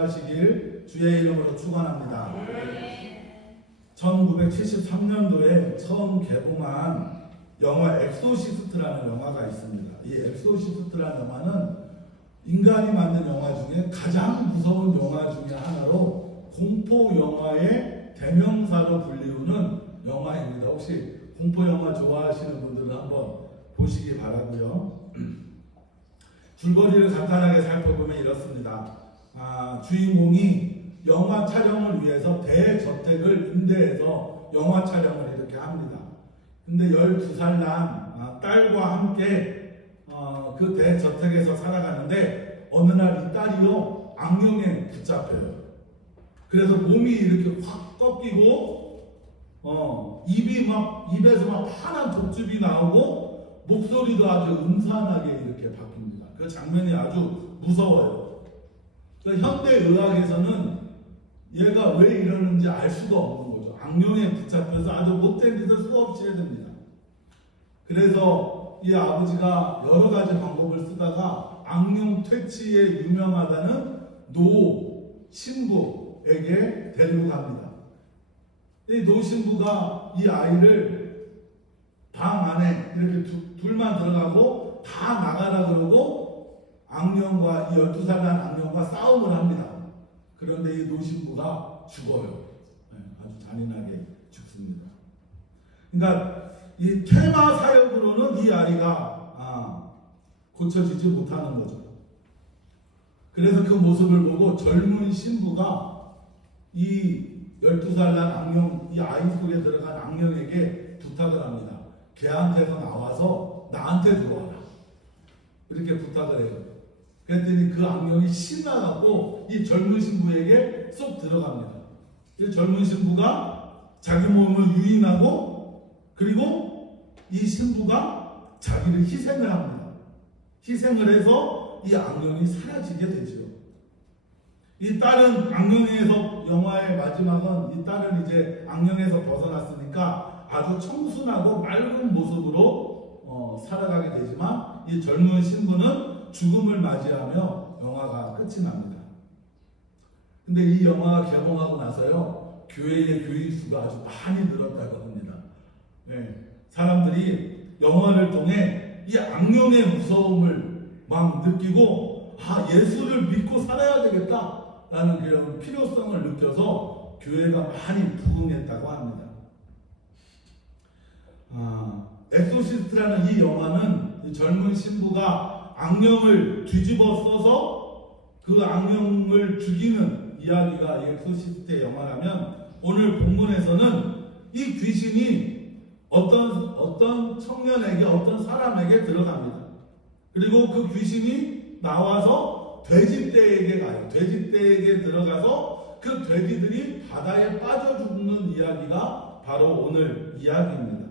하시길 주의 이름으로 축원합니다. 1973년도에 처음 개봉한 영화 엑소시스트라는 영화가 있습니다. 이 엑소시스트라는 영화는 인간이 만든 영화 중에 가장 무서운 영화 중에 하나로 공포 영화의 대명사로 불리우는 영화입니다. 혹시 공포 영화 좋아하시는 분들은 한번 보시기 바라고요. 줄거리를 간단하게 살펴보면 이렇습니다. 주인공이 영화 촬영을 위해서 대저택을 임대해서 영화 촬영을 이렇게 합니다. 근데 12살 난 딸과 함께 그 대저택에서 살아가는데 어느 날 이 딸이요 악령에 붙잡혀요. 그래서 몸이 이렇게 확 꺾이고 입에서 막 환한 독즙이 나오고 목소리도 아주 음산하게 이렇게 바뀝니다. 그 장면이 아주 무서워요. 그러니까 현대 의학에서는 얘가 왜 이러는지 알 수가 없는 거죠. 악령에 붙잡혀서 아주 못된 짓을 수없이 해야 됩니다. 그래서 이 아버지가 여러 가지 방법을 쓰다가 악령 퇴치에 유명하다는 노 신부에게 데리고 갑니다. 이 노 신부가 이 아이를 방 안에 이렇게 둘만 들어가고 다 나가라 그러고 악령과 이 12살 난 악령과 싸움을 합니다. 그런데 이 노 신부가 죽어요. 아주 잔인하게 죽습니다. 그러니까 이 테마 사역으로는 이 아이가 고쳐지지 못하는 거죠. 그래서 그 모습을 보고 젊은 신부가 이 12살 난 악령, 이 아이 속에 들어간 악령에게 부탁을 합니다. 걔한테서 나와서 나한테 들어와라. 이렇게 부탁을 해요. 그랬더니 그 악령이 신나갖고 이 젊은 신부에게 쏙 들어갑니다. 이 젊은 신부가 자기 몸을 유인하고 그리고 이 신부가 자기를 희생을 합니다. 희생을 해서 이 악령이 사라지게 되죠. 이 딸은 악령에서 영화의 마지막은 이 딸은 이제 악령에서 벗어났으니까 아주 청순하고 맑은 모습으로 살아가게 되지만 이 젊은 신부는 죽음을 맞이하며 영화가 끝이 납니다. 근데 이 영화가 개봉하고 나서요 교회의 교인 수가 아주 많이 늘었다고 합니다. 사람들이 영화를 통해 이 악령의 무서움을 막 느끼고 예수를 믿고 살아야 되겠다라는 그런 필요성을 느껴서 교회가 많이 부흥했다고 합니다. 엑소시스트라는 이 영화는 이 젊은 신부가 악령을 뒤집어 써서 그 악령을 죽이는 이야기가 이 엑소시스트의 영화라면 오늘 본문에서는 이 귀신이 어떤 청년에게 어떤 사람에게 들어갑니다. 그리고 그 귀신이 나와서 돼지떼에게 가요. 돼지떼에게 들어가서 그 돼지들이 바다에 빠져 죽는 이야기가 바로 오늘 이야기입니다.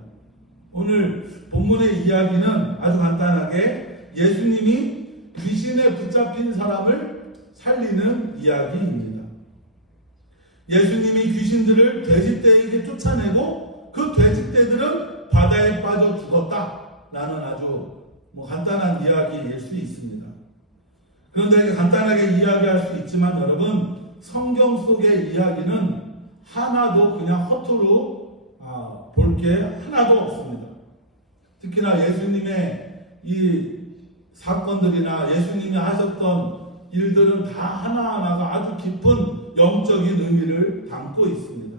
오늘 본문의 이야기는 아주 간단하게 예수님이 귀신에 붙잡힌 사람을 살리는 이야기입니다. 예수님이 귀신들을 돼지떼에게 쫓아내고 그 돼지떼들은 바다에 빠져 죽었다라는 아주 간단한 이야기일 수 있습니다. 그런데 간단하게 이야기할 수 있지만 여러분 성경 속의 이야기는 하나도 그냥 허투루 볼 게 하나도 없습니다. 특히나 예수님의 이 사건들이나 예수님이 하셨던 일들은 다 하나하나가 아주 깊은 영적인 의미를 담고 있습니다.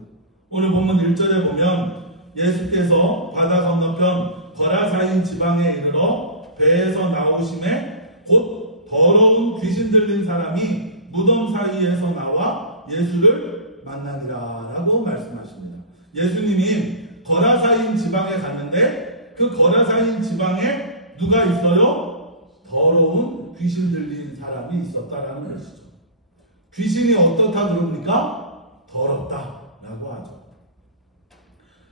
오늘 본문 1절에 보면 예수께서 바다 건너편 거라사인 지방에 이르러 배에서 나오심에 곧 더러운 귀신 들린 사람이 무덤 사이에서 나와 예수를 만나니라 라고 말씀하십니다. 예수님이 거라사인 지방에 갔는데 그 거라사인 지방에 누가 있어요? 더러운 귀신 들린 사람이 있었다라는 것이죠. 귀신이 어떻다 그럽니까? 더럽다라고 하죠.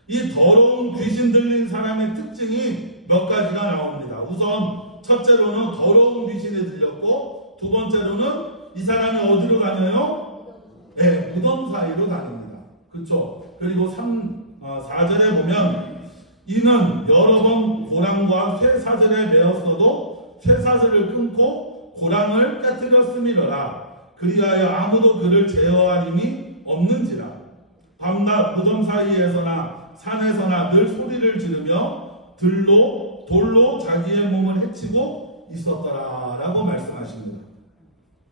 이 더러운 귀신 들린 사람의 특징이 몇 가지가 나옵니다. 우선 첫째로는 더러운 귀신에 들렸고 두 번째로는 이 사람이 어디로 다녀요? 무덤 사이로 다닙니다. 그렇죠? 그리고 4절에 보면 이는 여러 번 고랑과 쇠사슬에 매었어도 쇠사슬을 끊고 고랑을 깨뜨렸음이로라. 그리하여 아무도 그를 제어할 힘이 없는지라. 밤낮 무덤 사이에서나 산에서나 늘 소리를 지르며 돌로 자기의 몸을 해치고 있었더라 라고 말씀하십니다.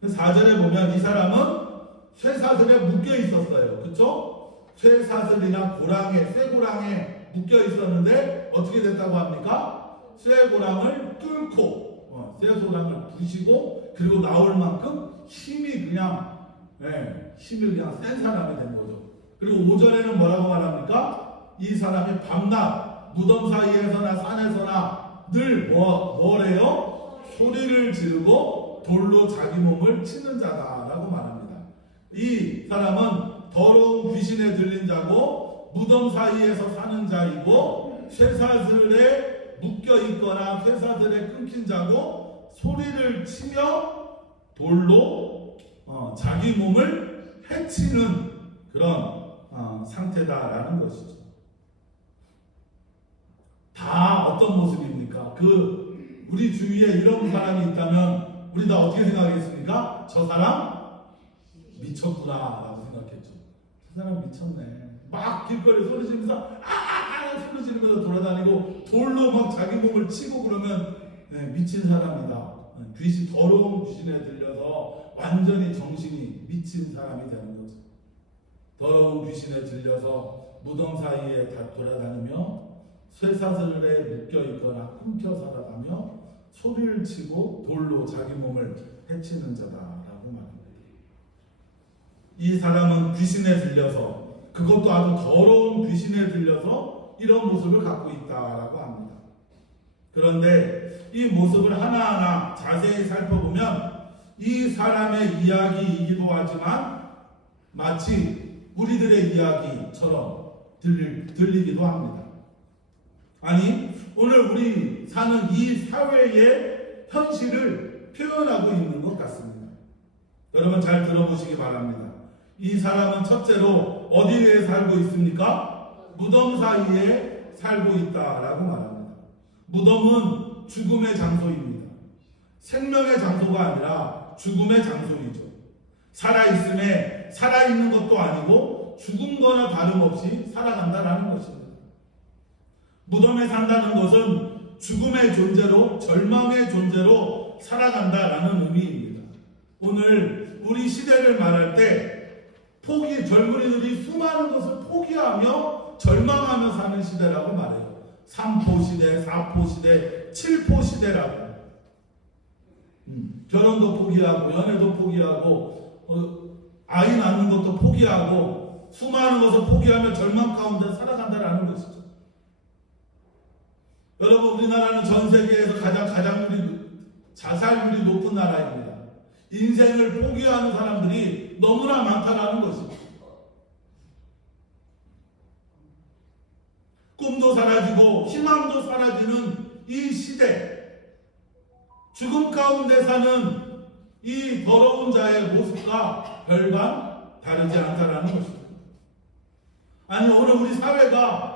4절에 보면 이 사람은 쇠사슬에 묶여 있었어요. 그렇죠? 쇠사슬이나 쇠고랑에 묶여 있었는데 어떻게 됐다고 합니까? 쇠고랑을 뚫고 쇠고랑을 부시고 그리고 나올 만큼 힘이 그냥 센 사람이 된 거죠. 그리고 5절에는 뭐라고 말합니까? 이 사람이 밤낮 무덤 사이에서나 산에서나 늘 뭐래요? 소리를 지르고 돌로 자기 몸을 치는 자다라고 말합니다. 이 사람은 더러운 귀신에 들린 자고 무덤 사이에서 사는 자이고 쇠사슬에 묶여 있거나 쇠사슬에 끊긴 자고 소리를 치며 돌로 자기 몸을 해치는 그런 상태다라는 것이죠. 다 어떤 모습입니까? 우리 주위에 이런 사람이 있다면 우리 다 어떻게 생각하겠습니까? 저 사람 미쳤구나 라고 생각했죠. 저 사람 미쳤네. 막 길거리 소리 지르면서 소리 지르면서 돌아다니고 돌로 막 자기 몸을 치고 그러면 미친 사람이다. 더러운 귀신에 들려서 완전히 정신이 미친 사람이 되는 거죠. 더러운 귀신에 들려서 무덤 사이에 다 돌아다니며 쇠사슬에 묶여 있거나 끊겨 살아가며 소리를 치고 돌로 자기 몸을 해치는 자다라고 말합니다. 이 사람은 귀신에 들려서, 그것도 아주 더러운 귀신에 들려서 이런 모습을 갖고 있다라고 합니다. 그런데 이 모습을 하나하나 자세히 살펴보면 이 사람의 이야기이기도 하지만 마치 우리들의 이야기처럼 들리기도 합니다. 아니, 오늘 우리 사는 이 사회의 현실을 표현하고 있는 것 같습니다. 여러분 잘 들어보시기 바랍니다. 이 사람은 첫째로 어디에 살고 있습니까? 무덤 사이에 살고 있다라고 말합니다. 무덤은 죽음의 장소입니다. 생명의 장소가 아니라 죽음의 장소이죠. 살아있는 것도 아니고 죽은 거나 다름없이 살아간다라는 것입니다. 무덤에 산다는 것은 죽음의 존재로, 절망의 존재로 살아간다라는 의미입니다. 오늘 우리 시대를 말할 때 젊은이들이 수많은 것을 포기하며 절망하며 사는 시대라고 말해요. 3포 시대, 4포 시대, 7포 시대라고. 결혼도 포기하고 연애도 포기하고 아이 낳는 것도 포기하고 수많은 것을 포기하며 절망 가운데 살아간다라는 것이죠. 여러분, 우리나라는 전 세계에서 가장 자살률이 높은 나라입니다. 인생을 포기하는 사람들이 너무나 많다라는 것입니다. 꿈도 사라지고 희망도 사라지는 이 시대, 죽음 가운데 사는 이 더러운 자의 모습과 별반 다르지 않다라는 것입니다. 아니, 오늘 우리 사회가,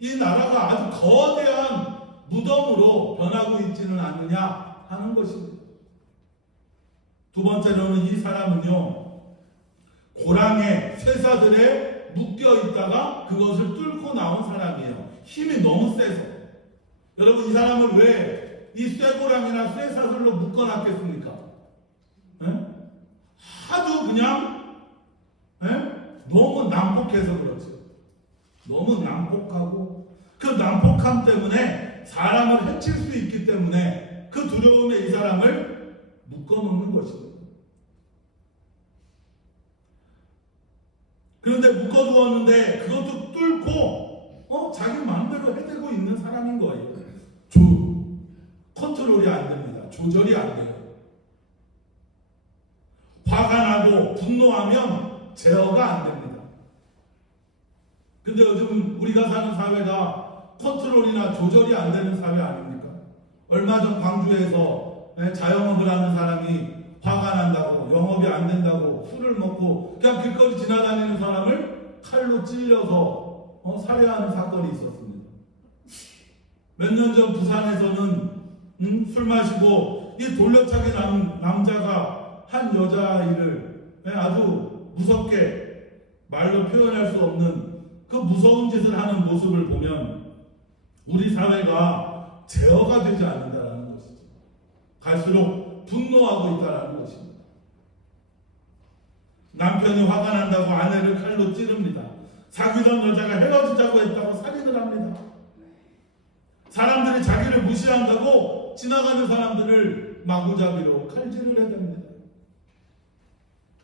이 나라가 아주 거대한 무덤으로 변하고 있지는 않느냐 하는 것입니다. 두 번째로는 이 사람은요, 고랑에 쇠사슬에 묶여 있다가 그것을 뚫고 나온 사람이에요. 힘이 너무 세서. 여러분, 이 사람을 왜 이 쇠고랑이나 쇠사슬로 묶어놨겠습니까? 하도 그냥 너무 난폭해서 그렇죠. 너무 난폭하고 그 난폭함 때문에 사람을 해칠 수 있기 때문에 그 두려움에 이 사람을 묶어놓는 것입니다. 그런데 묶어두었는데 그것도 뚫고 자기 마음대로 해대고 있는 사람인 거예요. 컨트롤이 안 됩니다. 조절이 안 돼요. 화가 나고 분노하면 제어가 안 됩니다. 근데 요즘 우리가 사는 사회가 컨트롤이나 조절이 안 되는 사회 아닙니까? 얼마 전 광주에서 자영업을 하는 사람이 화가 난다고, 영업이 안 된다고 술을 먹고 그냥 길거리 지나다니는 사람을 칼로 찔려서 살해하는 사건이 있었습니다. 몇 년 전 부산에서는 술 마시고 이 돌려차기 남자가 한 여자아이를 아주 무섭게 말로 표현할 수 없는 그 무서운 짓을 하는 모습을 보면 우리 사회가 제어가 되지 않는다는 것이죠. 갈수록 분노하고 있다는 것입니다. 남편이 화가 난다고 아내를 칼로 찌릅니다. 사귀던 여자가 헤어지자고 했다고 살인을 합니다. 사람들이 자기를 무시한다고 지나가는 사람들을 마구잡이로 칼질을 해댑니다.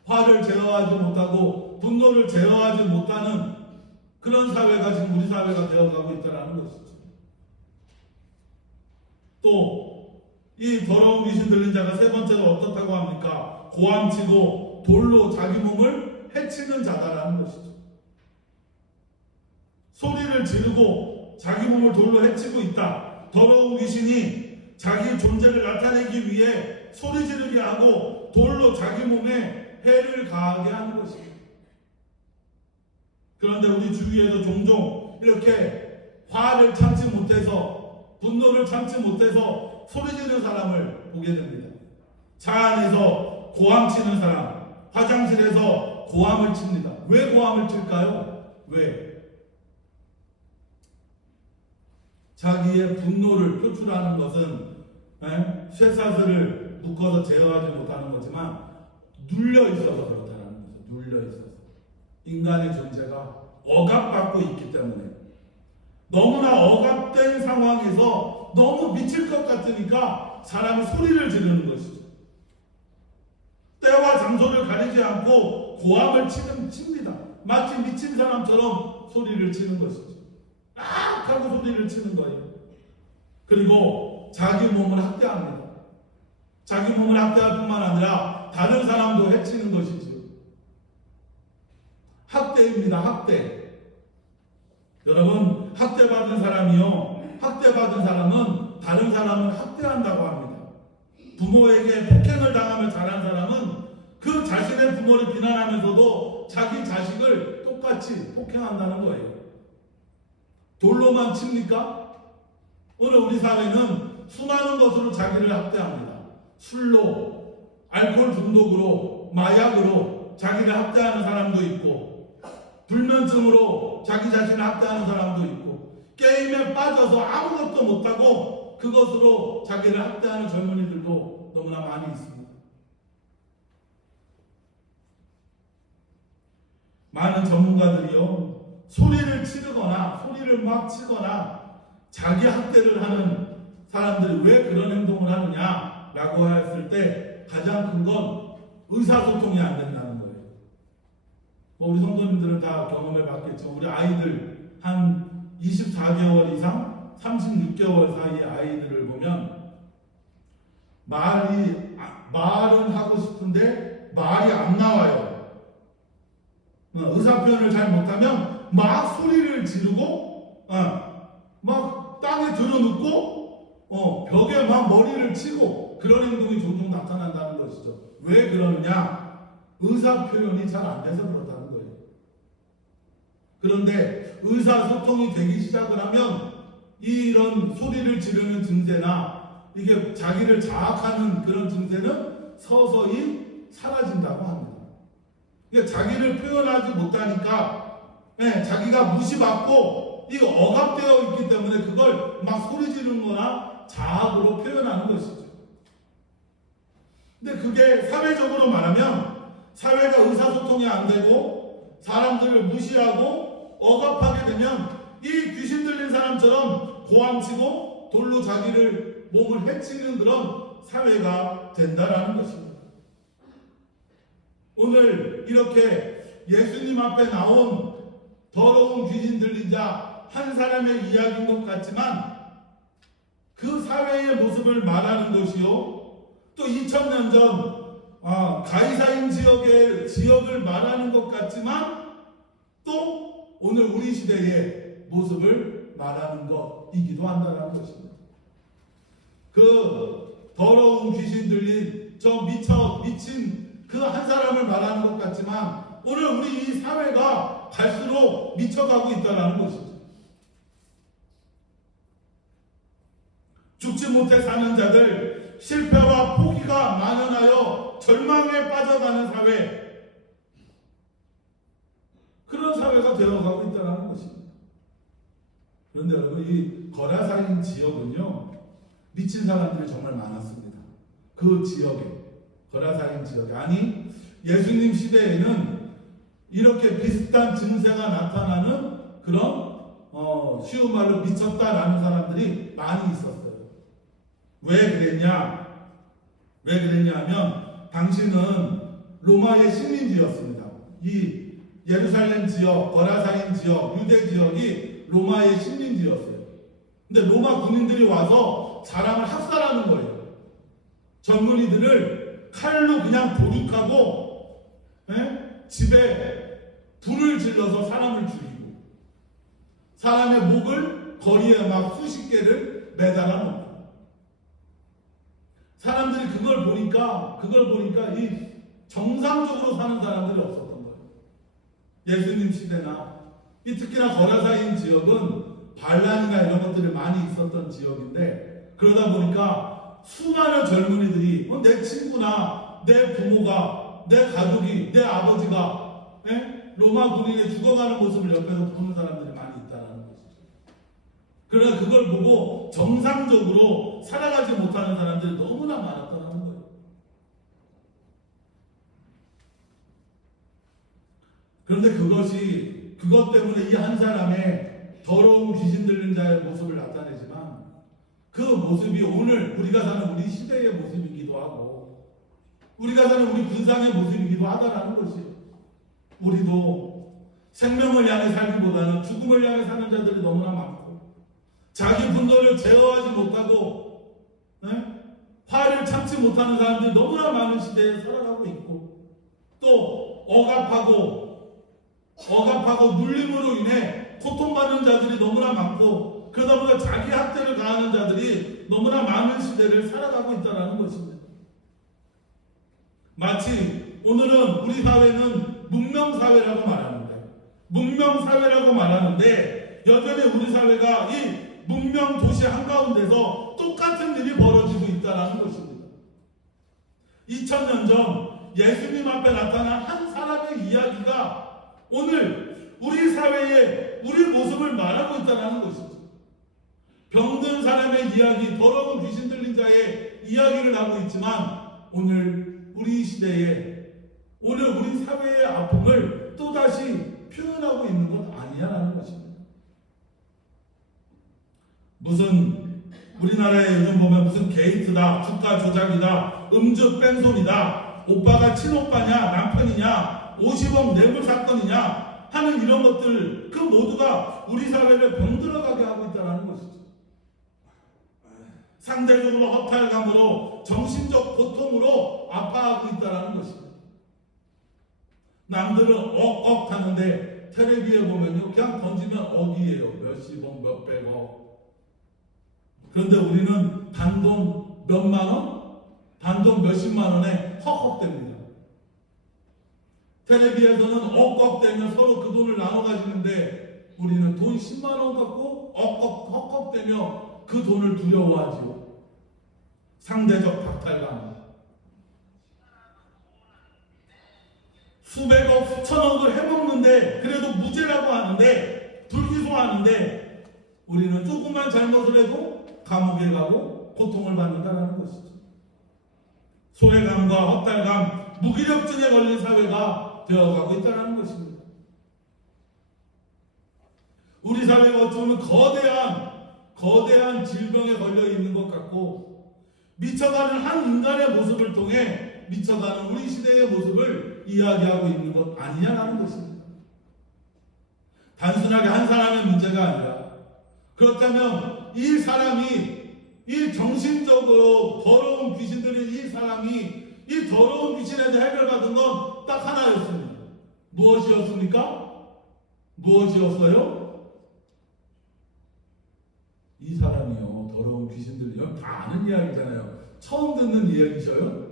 화를 제어하지 못하고 분노를 제어하지 못하는 그런 사회가 지금 우리 사회가 되어가고 있다는 것이죠. 또 이 더러운 귀신 들린 자가 세 번째로 어떻다고 합니까? 고함치고 돌로 자기 몸을 해치는 자다라는 것이죠. 소리를 지르고 자기 몸을 돌로 해치고 있다. 더러운 귀신이 자기 존재를 나타내기 위해 소리 지르게 하고 돌로 자기 몸에 해를 가하게 하는 것입니다. 그런데 우리 주위에도 종종 이렇게 화를 참지 못해서 분노를 참지 못해서 소리 지르는 사람을 보게 됩니다. 차 안에서 고함치는 사람, 화장실에서 고함을 칩니다. 왜 고함을 칠까요? 왜? 자기의 분노를 표출하는 것은 쇠사슬을 묶어서 제어하지 못하는 거지만 눌려 있어서 그렇다는 거죠. 눌려 있어서 인간의 존재가 억압받고 있기 때문에 너무나 억압된 상황에서 너무 미칠 것 같으니까 사람이 소리를 지르는 것이죠. 때와 장소를 가리지 않고 고함을 칩니다. 마치 미친 사람처럼 소리를 치는 것이죠. 악 하고 소리를 치는 거예요. 그리고 자기 몸을 학대합니다. 자기 몸을 학대할 뿐만 아니라 다른 사람도 해치는 것이죠. 학대입니다. 학대. 여러분, 학대받은 사람이요, 학대받은 사람은 다른 사람을 학대한다고 합니다. 부모에게 폭행을 당하며 자란 사람은 그 자신의 부모를 비난하면서도 자기 자식을 똑같이 폭행한다는 거예요. 돌로만 칩니까? 오늘 우리 사회는 수많은 것으로 자기를 학대합니다. 술로, 알코올 중독으로, 마약으로 자기를 학대하는 사람도 있고, 불면증으로 자기 자신을 학대하는 사람도 있고, 게임에 빠져서 아무것도 못하고 그것으로 자기를 학대하는 젊은이들도 너무나 많이 있습니다. 많은 전문가들이요, 소리를 치르거나 소리를 막 치거나 자기 학대를 하는 사람들이 왜 그런 행동을 하느냐라고 했을 때 가장 큰 건 의사소통이 안 된다는 거예요. 우리 성도님들은 다 경험해 봤겠죠. 우리 아이들 한 24개월 이상 36개월 사이의 아이들을 보면 말은 하고 싶은데 말이 안 나와요. 의사 표현을 잘 못하면 막 소리를 지르고 막 땅에 들어눕고 벽에 막 머리를 치고 그런 행동이 종종 나타난다는 것이죠. 왜 그러느냐? 의사 표현이 잘 안 돼서 그렇다는 거예요. 그런데 의사소통이 되기 시작을 하면 이런 소리를 지르는 증세나 이게 자기를 자학하는 그런 증세는 서서히 사라진다고 합니다. 그러니까 자기를 표현하지 못하니까 자기가 무시받고 이거 억압되어 있기 때문에 그걸 막 소리 지르는 거나 자학으로 표현하는 것이죠. 근데 그게 사회적으로 말하면 사회가 의사소통이 안 되고 사람들을 무시하고 억압하게 되면 이 귀신 들린 사람처럼 고함치고 돌로 자기를 몸을 해치는 그런 사회가 된다라는 것입니다. 오늘 이렇게 예수님 앞에 나온 더러운 귀신 들린 자 한 사람의 이야기인 것 같지만 그 사회의 모습을 말하는 것이요, 또 2000년 전 가이사인 지역을 말하는 것 같지만 또 오늘 우리 시대의 모습을 말하는 것이기도 한다는 것입니다. 그 더러운 귀신 들린 저 미친 그 한 사람을 말하는 것 같지만 오늘 우리 이 사회가 갈수록 미쳐가고 있다는 것이죠. 죽지 못해 사는 자들, 실패와 포기가 만연하여 절망에 빠져가는 사회, 그런 사회가 되어가고 있다는 것입니다. 그런데 여러분, 이 거라사인 지역은요, 미친 사람들이 정말 많았습니다. 그 지역에, 거라사인 지역에. 아니, 예수님 시대에는 이렇게 비슷한 증세가 나타나는 그런 쉬운 말로 미쳤다라는 사람들이 많이 있었어요. 왜 그랬냐? 왜 그랬냐면 당시는 로마의 식민지였습니다. 이 예루살렘 지역, 거라사인 지역, 유대 지역이 로마의 식민지였어요. 근데 로마 군인들이 와서 사람을 학살하는 거예요. 젊은이들을 칼로 그냥 도륙하고, 집에 불을 질러서 사람을 죽이고, 사람의 목을 거리에 막 수십 개를 매달아 놓고, 사람들이 그걸 보니까 이 정상적으로 사는 사람들이 없었던 거예요. 예수님 시대나 이 특히나 거라사인 지역은 반란이나 이런 것들이 많이 있었던 지역인데, 그러다 보니까 수많은 젊은이들이 내 친구나 내 부모가, 내 가족이, 내 아버지가 로마 군인에 죽어가는 모습을 옆에서 보는 사람들이 많이 있다는 것이죠. 그러나 그걸 보고 정상적으로 살아가지 못하는 사람들이 너무나 많았다는 거예요. 그런데 그것 때문에 이 한 사람의 더러운 귀신 들린 자의 모습을 나타내지만, 그 모습이 오늘 우리가 사는 우리 시대의 모습이기도 하고, 우리가 사는 우리 군상의 모습이기도 하다라는 것이에요. 우리도 생명을 향해 살기보다는 죽음을 향해 사는 자들이 너무나 많고, 자기 분노를 제어하지 못하고 화를 참지 못하는 사람들이 너무나 많은 시대에 살아가고 있고, 또 억압하고 눌림으로 인해 고통받는 자들이 너무나 많고, 그러다 보니까 자기 학대를 가하는 자들이 너무나 많은 시대를 살아가고 있다는 것입니다. 마치 오늘은 우리 사회는 문명사회라고 말하는데 여전히 우리 사회가 이 문명 도시 한가운데서 똑같은 일이 벌어지고 있다는 것입니다. 2000년 전 예수님 앞에 나타난 한 사람의 이야기가 오늘 우리 사회에 우리 모습을 말하고 있다는 것이죠. 병든 사람의 이야기, 더러운 귀신 들린 자의 이야기를 하고 있지만, 오늘 우리 시대에, 오늘 우리 사회의 아픔을 또다시 표현하고 있는 것 아니냐라는 것입니다. 무슨 우리나라에 요즘 보면 무슨 게이트다, 주가 조작이다, 음주 뺑소니다, 오빠가 친오빠냐 남편이냐, 50억 뇌물 사건이냐 하는 이런 것들, 그 모두가 우리 사회를 병들어가게 하고 있다는 것이죠. 상대적으로 허탈감으로, 정신적 고통으로 아파하고 있다는 것입니다. 남들은 억억 하는데 텔레비에 보면요, 그냥 던지면 억이에요. 몇십억, 몇백억. 그런데 우리는 단돈 몇만 원? 단돈 몇십만 원에 헉헉댑니다. 텔레비에서는 억억대면 서로 그 돈을 나눠 가지는데, 우리는 돈 10만 원 갖고 헉헉대며 그 돈을 두려워하지요. 상대적 박탈감. 수백억, 수천억을 해먹는데 그래도 무죄라고 하는데, 불기소하는데, 우리는 조금만 잘못을 해도 감옥에 가고 고통을 받는다는 것이죠. 소외감과 허탈감, 무기력증에 걸린 사회가 되어가고 있다는 것입니다. 우리 사회가 어쩌면 거대한 질병에 걸려 있는 것 같고, 미쳐가는 한 인간의 모습을 통해 미쳐가는 우리 시대의 모습을 이야기하고 있는 것 아니냐라는 것입니다. 단순하게 한 사람의 문제가 아니라, 그렇다면 이 사람이, 이 정신적으로 더러운 귀신 들인 이 사람이 이 더러운 귀신에 대해 해결받은 건 딱 하나였습니다. 무엇이었습니까? 무엇이었어요? 이 사람이요, 더러운 귀신들, 이건 다 아는 이야기잖아요. 처음 듣는 이야기셔요?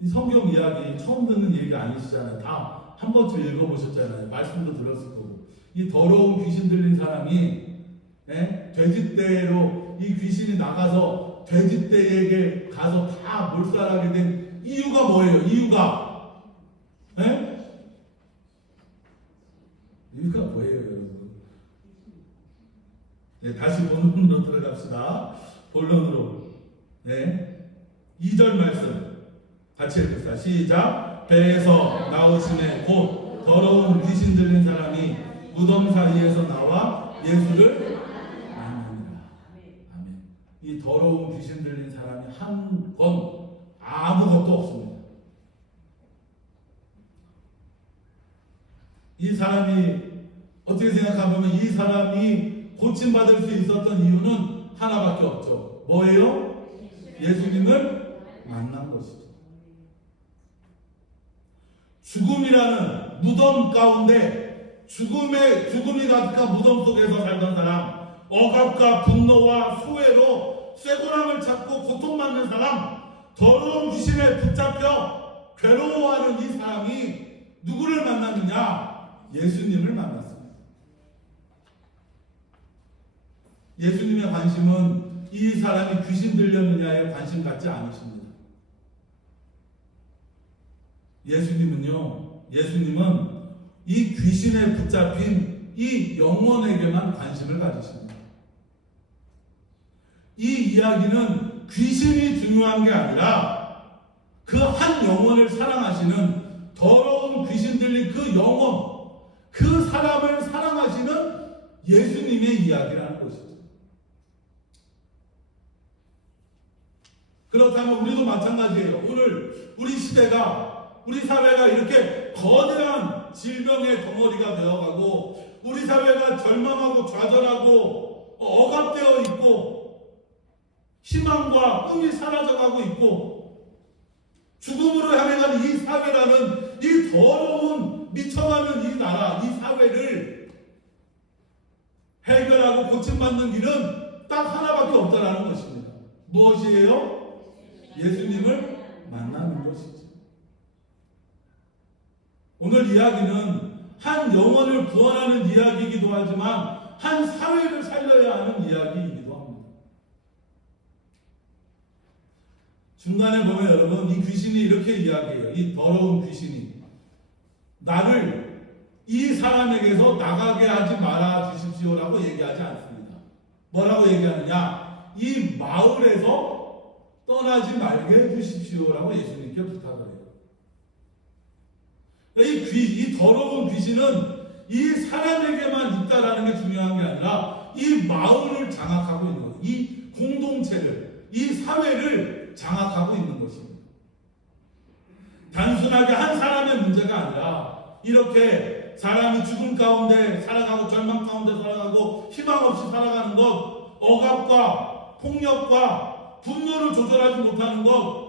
이 성경 이야기 처음 듣는 얘기 아니시잖아요. 다 한 번쯤 읽어보셨잖아요. 말씀도 들었을 거고. 이 더러운 귀신 들린 사람이 돼지떼로 이 귀신이 나가서 돼지떼에게 가서 다 몰살하게 된 이유가 뭐예요? 이유가 이유가 뭐예요, 여러분? 네, 다시 본론으로 들어갑시다. 본론으로. 네, 2절 말씀 같이 읽읍시다. 시작. 배에서 나오심에 곧 더러운 귀신 들린 사람이 무덤 사이에서 나와 예수를 만납니다. 아멘. 이 더러운 귀신 들린 사람이 한 건 아무것도 없습니다. 이 사람이 어떻게 생각하면 이 사람이 고침받을 수 있었던 이유는 하나밖에 없죠. 뭐예요? 예수님을 만난 것이죠. 죽음이라는 무덤 가운데 죽음이 가득한 무덤 속에서 살던 사람, 억압과 분노와 수해로 쇠고랑을 잡고 고통받는 사람, 더러운 귀신에 붙잡혀 괴로워하는 이 사람이 누구를 만났느냐? 예수님을 만났습니다. 예수님의 관심은 이 사람이 귀신 들렸느냐에 관심 갖지 않으십니다. 예수님은 이 귀신에 붙잡힌 이 영혼에게만 관심을 가지십니다. 이 이야기는 귀신이 중요한 게 아니라 그 한 영혼을 사랑하시는 더러운 귀신 들린 그 영혼, 그 사람을 사랑하시는 예수님의 이야기라는 것이죠. 그렇다면 우리도 마찬가지예요. 오늘 우리 시대가, 우리 사회가 이렇게 거대한 질병의 덩어리가 되어가고 우리 사회가 절망하고 좌절하고 억압되어 있고 희망과 꿈이 사라져가고 있고 죽음으로 향해 가는 이 사회라는 이 더러운 미쳐가는 이 나라, 이 사회를 해결하고 고침받는 길은 딱 하나밖에 없다라는 것입니다. 무엇이에요? 예수님을 만나는 것이죠. 오늘 이야기는 한 영혼을 구원하는 이야기이기도 하지만 한 사회를 살려야 하는 이야기이기도 합니다. 중간에 보면 여러분 이 귀신이 이렇게 이야기해요. 이 더러운 귀신이 나를 이 사람에게서 나가게 하지 말아 주십시오라고 얘기하지 않습니다. 뭐라고 얘기하느냐? 이 마을에서 떠나지 말게 해주십시오라고 예수님께 부탁을 해요. 이 더러운 귀신은 이 사람에게만 있다라는 게 중요한 게 아니라 이 마을을 장악하고 있는 거예요. 이 공동체를, 이 사회를 장악하고 있는 것입니다. 단순하게 한 사람의 문제가 아니라 이렇게 사람이 죽음 가운데 살아가고 절망 가운데 살아가고 희망 없이 살아가는 것, 억압과 폭력과 분노를 조절하지 못하는 것,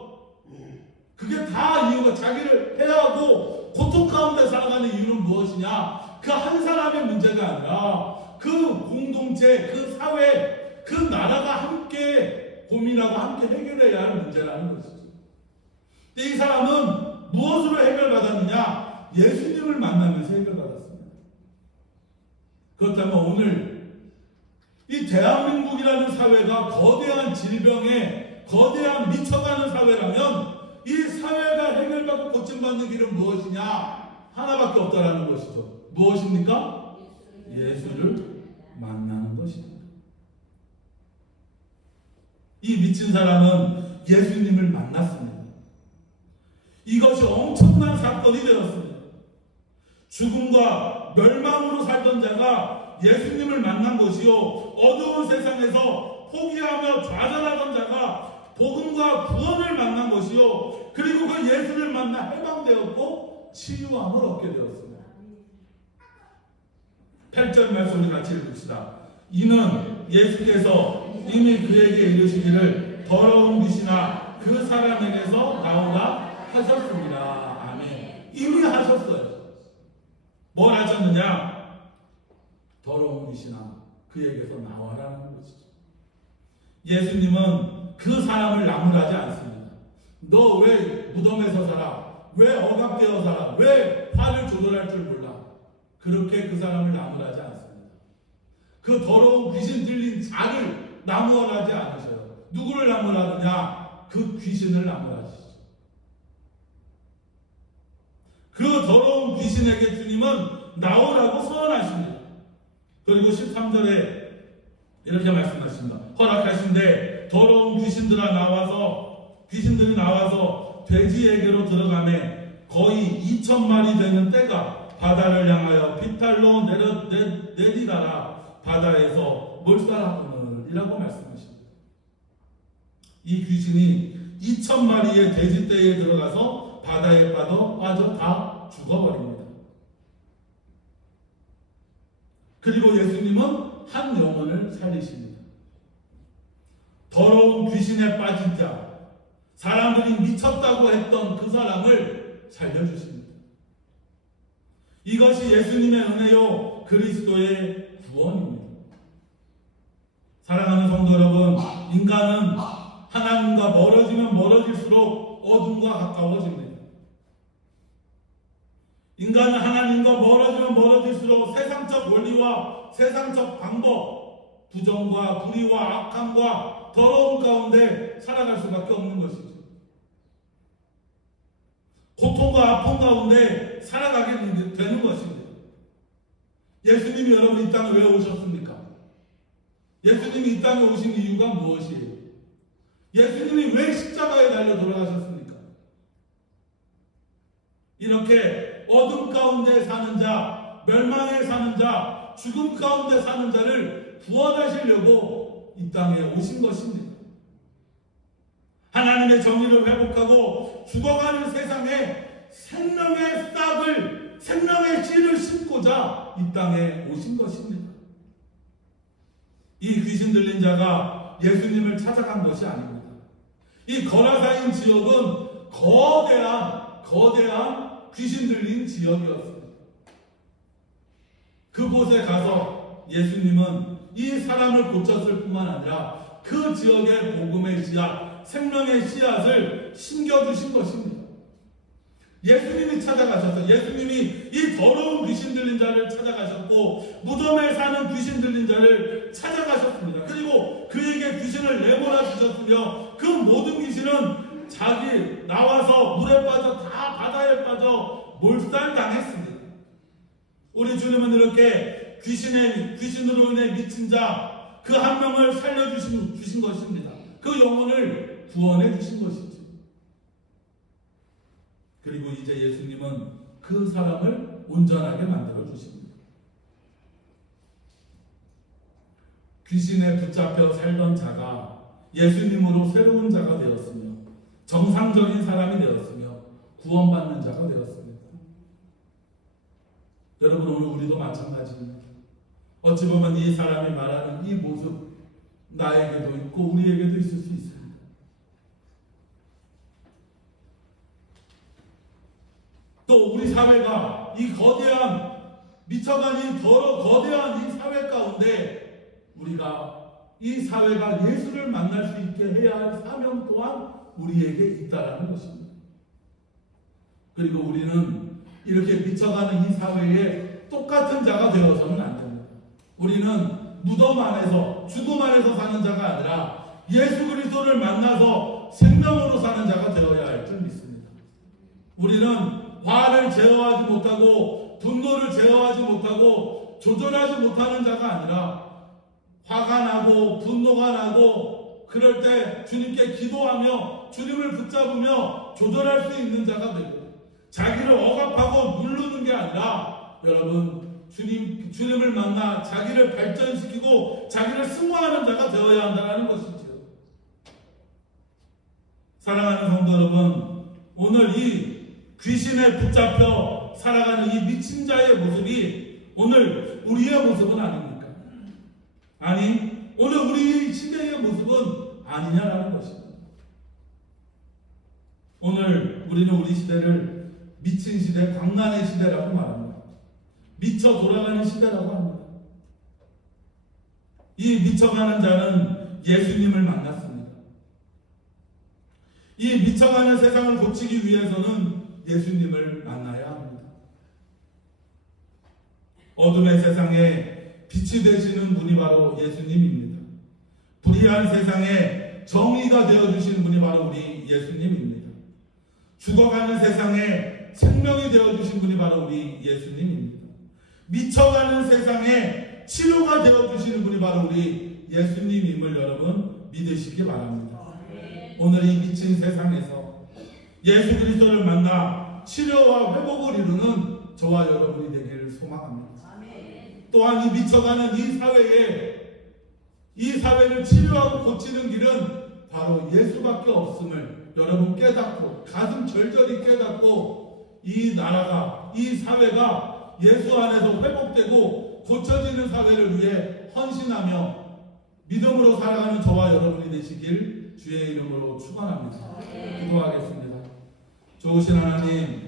그게 다 이유가 자기를 해하고 고통 가운데 살아가는 이유는 무엇이냐? 그 한 사람의 문제가 아니라 그 공동체, 그 사회, 그 나라가 함께 고민하고 함께 해결해야 할 문제라는 것이죠. 근데 이 사람은 무엇으로 해결받았느냐? 예수님을 만나면서 해결받았습니다. 그렇다면 오늘 이 대한민국이라는 사회가 거대한 질병에 거대한 미쳐가는 사회라면 이 사회가 해결받고 고침받는 길은 무엇이냐? 하나밖에 없다라는 것이죠. 무엇입니까? 예수를 만나는 것입니다. 이 미친 사람은 예수님을 만났습니다. 이것이 엄청난 사건이 되었습니다. 죽음과 멸망으로 살던 자가 예수님을 만난 것이요, 어두운 세상에서 포기하며 좌절하던 자가 복음과 구원을 만난 것이요, 그리고 그 예수를 만나 해방되었고 치유함을 얻게 되었습니다. 8절 말씀을 같이 읽읍시다. 이는 예수께서 이미 그에게 이르시기를 더러운 귀신아 그 사람에게서 나오라 하셨습니다. 아멘. 이미 하셨어요. 뭘 하셨느냐? 더러운 귀신아 그에게서 나와라는 것이죠. 예수님은 그 사람을 나무라지 않습니다. 너 왜 무덤에서 살아? 왜 억압되어 살아? 왜 화를 조절할 줄 몰라? 그렇게 그 사람을 나무라지 않습니다. 그 더러운 귀신 들린 자를 나무라지 않으셔요. 누구를 나무라느냐? 그 귀신을 나무라시죠. 그 더러운 귀신에게 주님은 나오라고 서원하십니다. 그리고 13절에 이렇게 말씀하십니다. 허락하신데 더러운 귀신들이 나와서 돼지에게로 들어가매 거의 2,000마리 되는 떼가 바다를 향하여 비탈로 내리다라 바다에서 몰살하거늘이라고 말씀하십니다. 이 귀신이 2,000마리의 돼지떼에 들어가서 바다에 빠져 다 죽어버립니다. 그리고 예수님은 한 영혼을 살리십니다. 더러운 귀신에 빠진 자, 사람들이 미쳤다고 했던 그 사람을 살려주십니다. 이것이 예수님의 은혜요 그리스도의 구원입니다. 사랑하는 성도 여러분, 인간은 하나님과 멀어지면 멀어질수록 어둠과 가까워집니다. 인간은 하나님과 멀어지면 멀어질수록 세상적 원리와 세상적 방법, 부정과 불의와 악함과 더러움 가운데 살아갈 수밖에 없는 것이죠. 고통과 아픔 가운데 살아가게 되는 것입니다. 예수님이 여러분 이 땅에 왜 오셨습니까? 예수님이 이 땅에 오신 이유가 무엇이에요? 예수님이 왜 십자가에 달려 돌아가셨습니까? 이렇게 어둠 가운데 사는 자, 멸망에 사는 자, 죽음 가운데 사는 자를 구원하시려고 이 땅에 오신 것입니다. 하나님의 정의를 회복하고 죽어가는 세상에 생명의 싹을, 생명의 씨를 심고자 이 땅에 오신 것입니다. 이 귀신 들린 자가 예수님을 찾아간 것이 아닙니다. 이 거라사인 지역은 거대한 귀신 들린 지역이었습니다. 그곳에 가서 예수님은 이 사람을 고쳤을 뿐만 아니라 그 지역의 복음의 씨앗, 생명의 씨앗을 심겨주신 것입니다. 예수님이 찾아가셔서 예수님이 이 더러운 귀신 들린 자를 찾아가셨고 무덤에 사는 귀신 들린 자를 찾아가셨습니다. 그리고 그에게 귀신을 내몰아 주셨으며 그 모든 귀신은 자기 나와서 물에 빠져 다 바다에 빠져 몰살당했습니다. 우리 주님은 이렇게 귀신으로 인해 미친 자 그 한 명을 살려주신 것입니다. 그 영혼을 구원해 주신 것이죠. 그리고 이제 예수님은 그 사람을 온전하게 만들어 주십니다. 귀신에 붙잡혀 살던 자가 예수님으로 새로운 자가 되었으며 정상적인 사람이 되었으며 구원받는 자가 되었습니다. 여러분, 오늘 우리도 마찬가지입니다. 어찌 보면 이 사람이 말하는 이 모습 나에게도 있고 우리에게도 있을 수 있습니다. 또 우리 사회가 이 거대한 미쳐간 거대한 이 사회 가운데 우리가 이 사회가 예수를 만날 수 있게 해야 할 사명 또한 우리에게 있다라는 것입니다. 그리고 우리는 이렇게 미쳐가는 이 사회에 똑같은 자가 되어서는 안 됩니다. 우리는 무덤 안에서 죽음 안에서 사는 자가 아니라 예수 그리스도를 만나서 생명으로 사는 자가 되어야 할 줄 믿습니다. 우리는 화를 제어하지 못하고 분노를 제어하지 못하고 조절하지 못하는 자가 아니라 화가 나고 분노가 나고 그럴 때 주님께 기도하며 주님을 붙잡으며 조절할 수 있는 자가 되고 자기를 억압하고 누르는 게 아니라 여러분 주님을 만나 자기를 발전시키고 자기를 승화하는 자가 되어야 한다는 것이죠. 사랑하는 성도 여러분, 오늘 이 귀신에 붙잡혀 살아가는 이 미친 자의 모습이 오늘 우리의 모습은 아닙니까? 아니, 오늘 우리 시대의 모습은 아니냐라는 것입니다. 오늘 우리는 우리 시대를 미친 시대, 광란의 시대라고 말합니다. 미쳐 돌아가는 시대라고 합니다. 이 미쳐가는 자는 예수님을 만났습니다. 이 미쳐가는 세상을 고치기 위해서는 예수님을 만나야 합니다. 어둠의 세상에 빛이 되시는 분이 바로 예수님입니다. 불의한 세상에 정의가 되어주시는 분이 바로 우리 예수님입니다. 죽어가는 세상에 생명이 되어주신 분이 바로 우리 예수님입니다. 미쳐가는 세상에 치료가 되어주시는 분이 바로 우리 예수님임을 여러분 믿으시기 바랍니다. 오늘 이 미친 세상에서 예수 그리스도를 만나 치료와 회복을 이루는 저와 여러분이 되기를 소망합니다. 또한 이 미쳐가는 이 사회를 치료하고 고치는 길은 바로 예수밖에 없음을 여러분 깨닫고 가슴 절절히 깨닫고 이 나라가 이 사회가 예수 안에서 회복되고 고쳐지는 사회를 위해 헌신하며 믿음으로 살아가는 저와 여러분이 되시길 주의 이름으로 축원합니다. 기도하겠습니다. 좋으신 하나님,